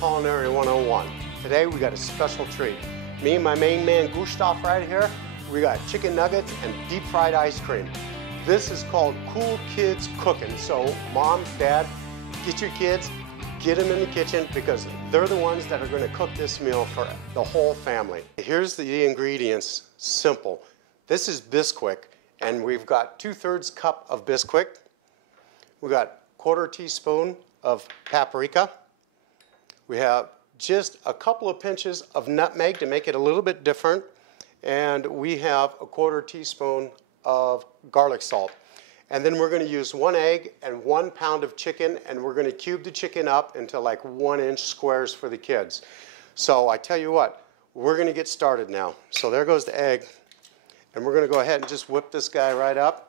Culinary 101. Today we got a special treat. Me and my main man Gustav right here, we got chicken nuggets and deep fried ice cream. This is called Cool Kids Cooking. So mom, dad, get your kids, get them in the kitchen because they're the ones that are going to cook this meal for the whole family. Here's the ingredients, simple. This is Bisquick, and we've got 2/3 cup of Bisquick. We got 1/4 teaspoon of paprika. We have just a couple of pinches of nutmeg to make it a little bit different. And we have a 1/4 teaspoon of garlic salt. And then we're going to use 1 egg and 1 pound of chicken, and we're going to cube the chicken up into like 1-inch squares for the kids. So I tell you what, we're going to get started now. So there goes the egg, and we're going to go ahead and just whip this guy right up.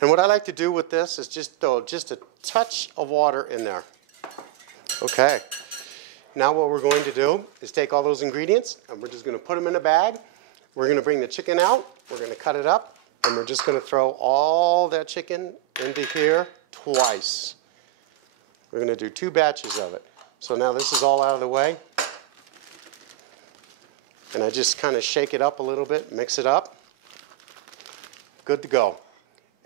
And what I like to do with this is just throw just a touch of water in there. Okay. Now what we're going to do is take all those ingredients and we're just going to put them in a bag. We're going to bring the chicken out. We're going to cut it up. And we're just going to throw all that chicken into here twice. We're going to do 2 batches of it. So now this is all out of the way. And I just kind of shake it up a little bit, mix it up. Good to go.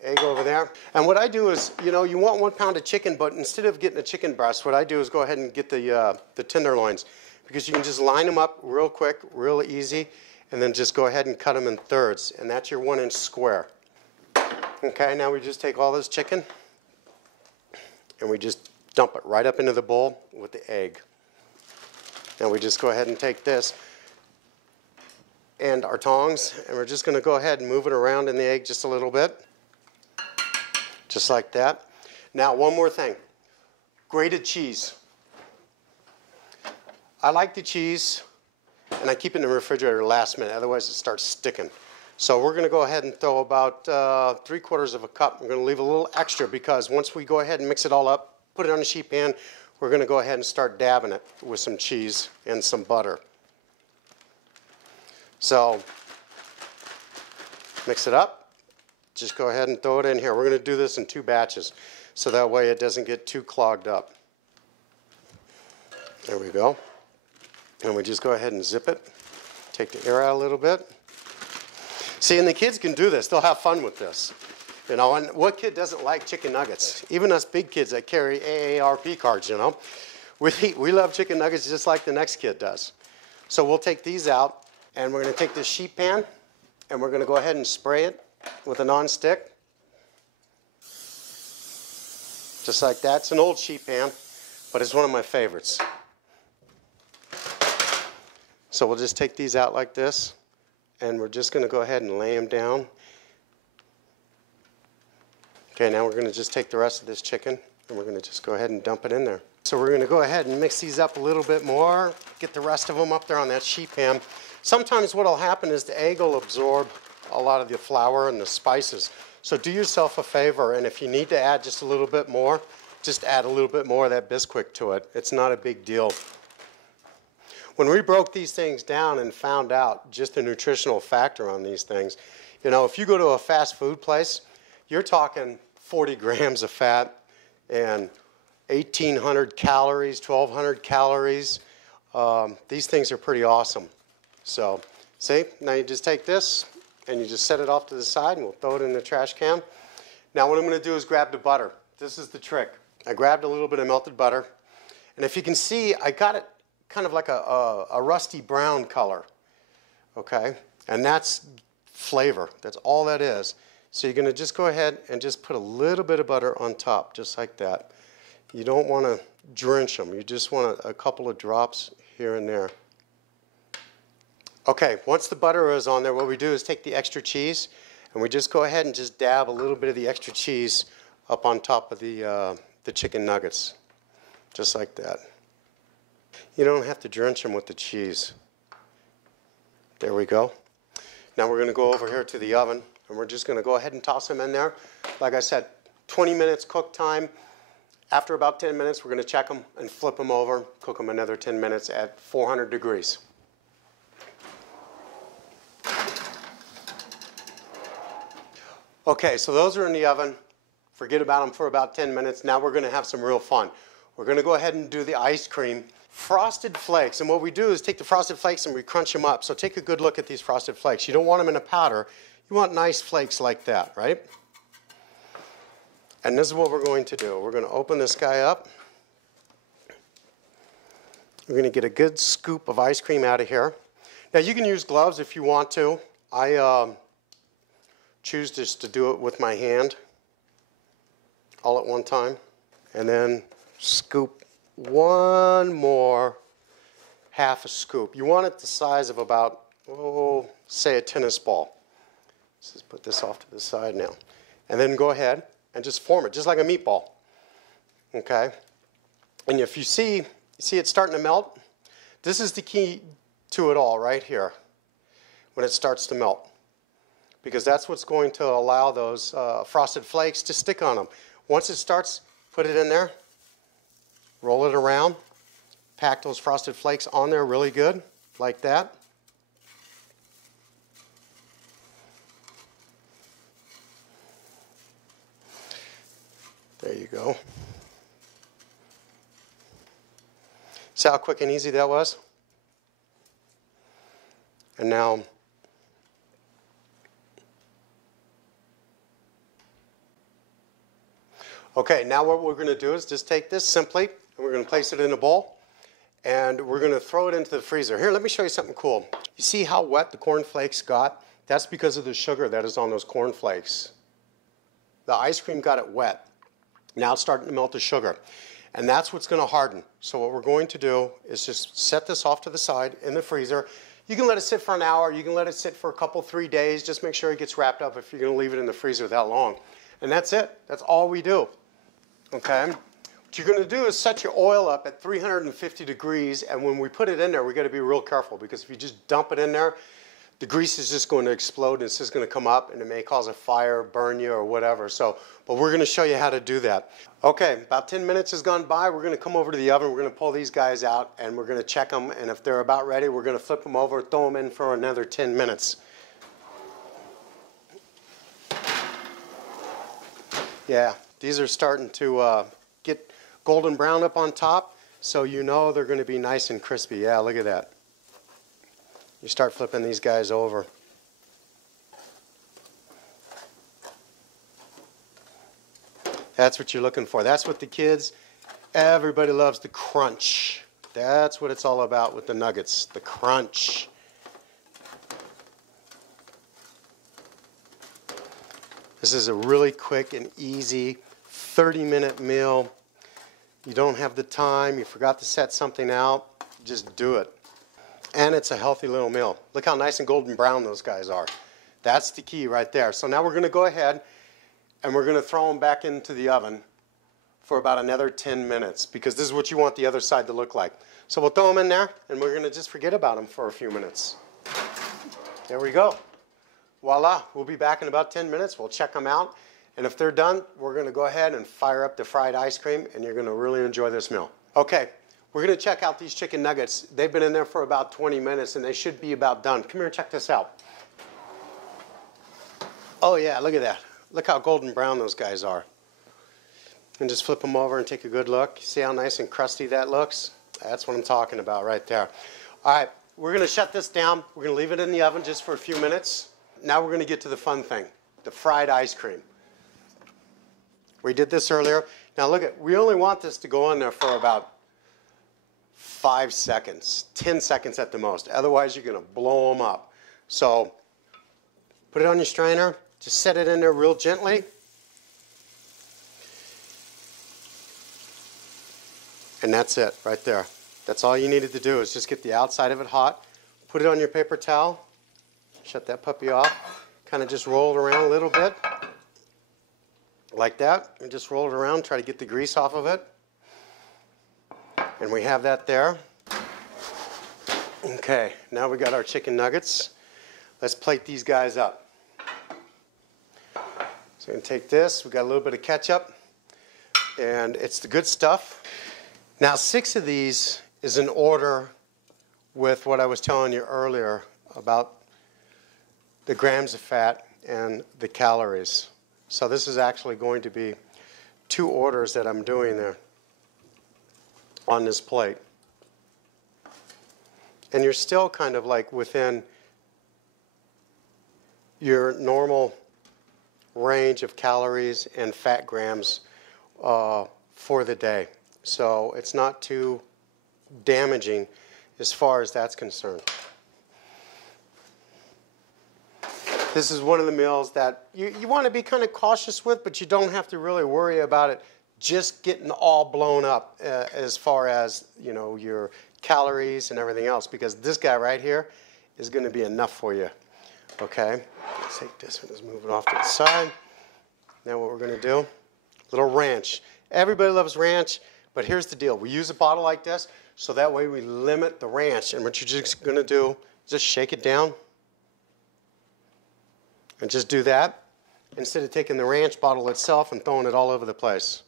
Egg over there. And what I do is, you know, you want 1 pound of chicken, but instead of getting a chicken breast, what I do is go ahead and get the tenderloins, because you can just line them up real quick, real easy, and then just go ahead and cut them in thirds, and that's your 1-inch square. Okay, now we just take all this chicken, and we just dump it right up into the bowl with the egg. Now we just go ahead and take this and our tongs, and we're just going to go ahead and move it around in the egg just a little bit. Just like that. Now, one more thing. Grated cheese. I like the cheese, and I keep it in the refrigerator last minute, otherwise it starts sticking. So we're going to go ahead and throw about 3/4 of a cup. We're going to leave a little extra because once we go ahead and mix it all up, put it on a sheet pan, we're going to go ahead and start dabbing it with some cheese and some butter. So mix it up. Just go ahead and throw it in here. We're going to do this in 2 batches, so that way it doesn't get too clogged up. There we go. And we just go ahead and zip it. Take the air out a little bit. See, and the kids can do this. They'll have fun with this. You know, and what kid doesn't like chicken nuggets? Even us big kids that carry AARP cards, you know. We love chicken nuggets just like the next kid does. So we'll take these out, and we're going to take this sheet pan, and we're going to go ahead and spray it with a non-stick, just like that. It's an old sheet pan, but it's one of my favorites. So we'll just take these out like this, and we're just going to go ahead and lay them down. Okay, now we're going to just take the rest of this chicken, and we're going to just go ahead and dump it in there. So we're going to go ahead and mix these up a little bit more, get the rest of them up there on that sheet pan. Sometimes what will happen is the egg will absorb a lot of the flour and the spices. So do yourself a favor, and if you need to add just a little bit more, just add a little bit more of that Bisquick to it. It's not a big deal. When we broke these things down and found out just the nutritional factor on these things, you know, if you go to a fast food place, you're talking 40 grams of fat and 1,800 calories, 1,200 calories. These things are pretty awesome. So, see, now you just take this, and you just set it off to the side, and we'll throw it in the trash can. Now what I'm going to do is grab the butter. This is the trick. I grabbed a little bit of melted butter, and if you can see, I got it kind of like a rusty brown color, okay? And that's flavor. That's all that is. So you're going to just go ahead and just put a little bit of butter on top, just like that. You don't want to drench them. You just want a couple of drops here and there. Okay, once the butter is on there, what we do is take the extra cheese, and we just go ahead and just dab a little bit of the extra cheese up on top of the chicken nuggets, just like that. You don't have to drench them with the cheese. There we go. Now we're going to go over here to the oven, and we're just going to go ahead and toss them in there. Like I said, 20 minutes cook time. After about 10 minutes, we're going to check them and flip them over, cook them another 10 minutes at 400 degrees. Okay, so those are in the oven. Forget about them for about 10 minutes. Now we're going to have some real fun. We're going to go ahead and do the ice cream. Frosted Flakes, and what we do is take the Frosted Flakes and we crunch them up. So take a good look at these Frosted Flakes. You don't want them in a powder. You want nice flakes like that, right? And this is what we're going to do. We're going to open this guy up. We're going to get a good scoop of ice cream out of here. Now you can use gloves if you want to. I choose just to do it with my hand all at one time. And then scoop one more half a scoop. You want it the size of about, say a tennis ball. Let's just put this off to the side now. And then go ahead and just form it, just like a meatball. Okay? And if you see it starting to melt, this is the key to it all right here, when it starts to melt. Because that's what's going to allow those Frosted Flakes to stick on them. Once it starts, put it in there, roll it around, pack those Frosted Flakes on there really good, like that. There you go. See how quick and easy that was? And now, okay, now what we're going to do is just take this simply, and we're going to place it in a bowl, and we're going to throw it into the freezer. Here, let me show you something cool. You see how wet the corn flakes got? That's because of the sugar that is on those corn flakes. The ice cream got it wet. Now it's starting to melt the sugar. And that's what's going to harden. So what we're going to do is just set this off to the side in the freezer. You can let it sit for an hour. You can let it sit for a couple, 3 days. Just make sure it gets wrapped up if you're going to leave it in the freezer that long. And that's it. That's all we do. Okay? What you're going to do is set your oil up at 350 degrees. And when we put it in there, we've got to be real careful. Because if you just dump it in there, the grease is just going to explode and it's just going to come up and it may cause a fire, burn you or whatever. But we're going to show you how to do that. Okay, about 10 minutes has gone by. We're going to come over to the oven. We're going to pull these guys out and we're going to check them. And if they're about ready, we're going to flip them over, throw them in for another 10 minutes. Yeah, these are starting to get golden brown up on top. So you know they're going to be nice and crispy. Yeah, look at that. You start flipping these guys over. That's what you're looking for. That's what the kids, everybody loves the crunch. That's what it's all about with the nuggets, the crunch. This is a really quick and easy 30-minute meal. You don't have the time, you forgot to set something out, just do it. And it's a healthy little meal. Look how nice and golden brown those guys are. That's the key right there. So now we're going to go ahead and we're going to throw them back into the oven for about another 10 minutes because this is what you want the other side to look like. So we'll throw them in there and we're going to just forget about them for a few minutes. There we go. Voila. We'll be back in about 10 minutes. We'll check them out. And if they're done, we're going to go ahead and fire up the fried ice cream and you're going to really enjoy this meal. Okay. We're going to check out these chicken nuggets. They've been in there for about 20 minutes and they should be about done. Come here and check this out. Oh yeah, look at that. Look how golden brown those guys are. And just flip them over and take a good look. See how nice and crusty that looks? That's what I'm talking about right there. All right, we're going to shut this down. We're going to leave it in the oven just for a few minutes. Now we're going to get to the fun thing, the fried ice cream. We did this earlier. Now look at, we only want this to go in there for about 5 seconds, 10 seconds at the most. Otherwise, you're going to blow them up. So put it on your strainer. Just set it in there real gently. And that's it right there. That's all you needed to do is just get the outside of it hot. Put it on your paper towel. Shut that puppy off. Kind of just roll it around a little bit. Like that. And just roll it around. Try to get the grease off of it. And we have that there. Okay, now we got our chicken nuggets. Let's plate these guys up. So we're going to take this. We got a little bit of ketchup. And it's the good stuff. Now 6 of these is in order with what I was telling you earlier about the grams of fat and the calories. So this is actually going to be 2 orders that I'm doing there on this plate. And you're still kind of like within your normal range of calories and fat grams for the day. So it's not too damaging as far as that's concerned. This is one of the meals that you want to be kind of cautious with, but you don't have to really worry about it just getting all blown up as far as, you know, your calories and everything else, because this guy right here is going to be enough for you. Okay, let's take this one, let's move it off to the side. Now what we're going to do, a little ranch. Everybody loves ranch, but here's the deal. We use a bottle like this, so that way we limit the ranch. And what you're just going to do, just shake it down. And just do that, instead of taking the ranch bottle itself and throwing it all over the place.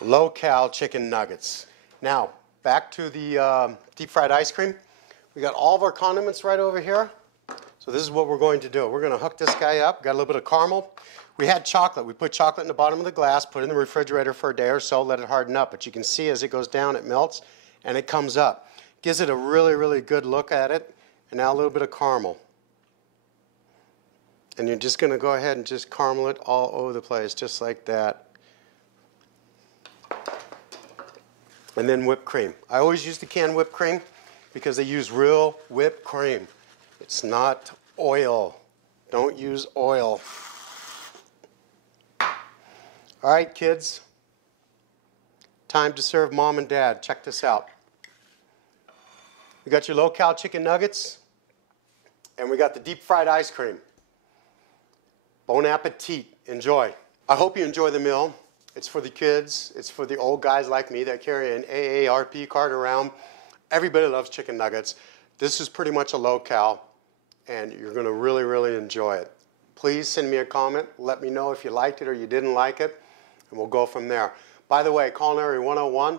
Low-cal chicken nuggets. Now, back to the deep fried ice cream. We got all of our condiments right over here. So this is what we're going to do. We're going to hook this guy up. Got a little bit of caramel. We had chocolate. We put chocolate in the bottom of the glass, put it in the refrigerator for a day or so, let it harden up. But you can see as it goes down, it melts, and it comes up. Gives it a really, really good look at it. And now a little bit of caramel. And you're just going to go ahead and just caramel it all over the place, just like that. And then whipped cream. I always use the canned whipped cream because they use real whipped cream. It's not oil. Don't use oil. All right, kids. Time to serve mom and dad. Check this out. We got your low-cal chicken nuggets, and we got the deep fried ice cream. Bon appetit. Enjoy. I hope you enjoy the meal. It's for the kids. It's for the old guys like me that carry an AARP card around. Everybody loves chicken nuggets. This is pretty much a low-cal, and you're going to really, really enjoy it. Please send me a comment. Let me know if you liked it or you didn't like it, and we'll go from there. By the way, Culinary 101,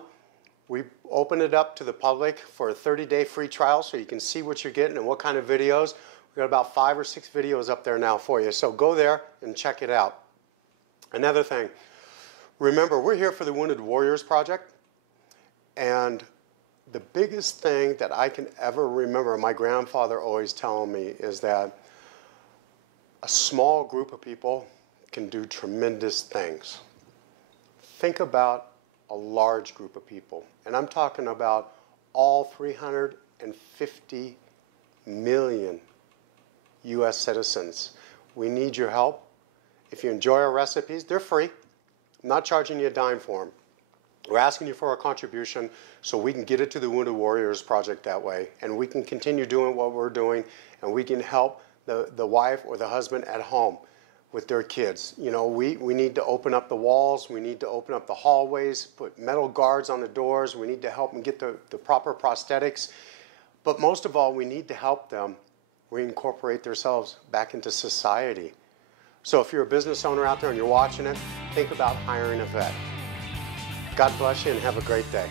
we open it up to the public for a 30-day free trial so you can see what you're getting and what kind of videos. We've got about 5 or 6 videos up there now for you, so go there and check it out. Another thing, remember, we're here for the Wounded Warriors Project, and the biggest thing that I can ever remember my grandfather always telling me is that a small group of people can do tremendous things. Think about a large group of people, and I'm talking about all 350 million U.S. citizens. We need your help. If you enjoy our recipes, they're free. I'm not charging you a dime for them. We're asking you for a contribution so we can get it to the Wounded Warriors Project that way, and we can continue doing what we're doing, and we can help the wife or the husband at home with their kids. You know, we need to open up the walls. We need to open up the hallways, put metal guards on the doors. We need to help them get the proper prosthetics. But most of all, we need to help them reincorporate themselves back into society. So if you're a business owner out there and you're watching it, think about hiring a vet. God bless you and have a great day.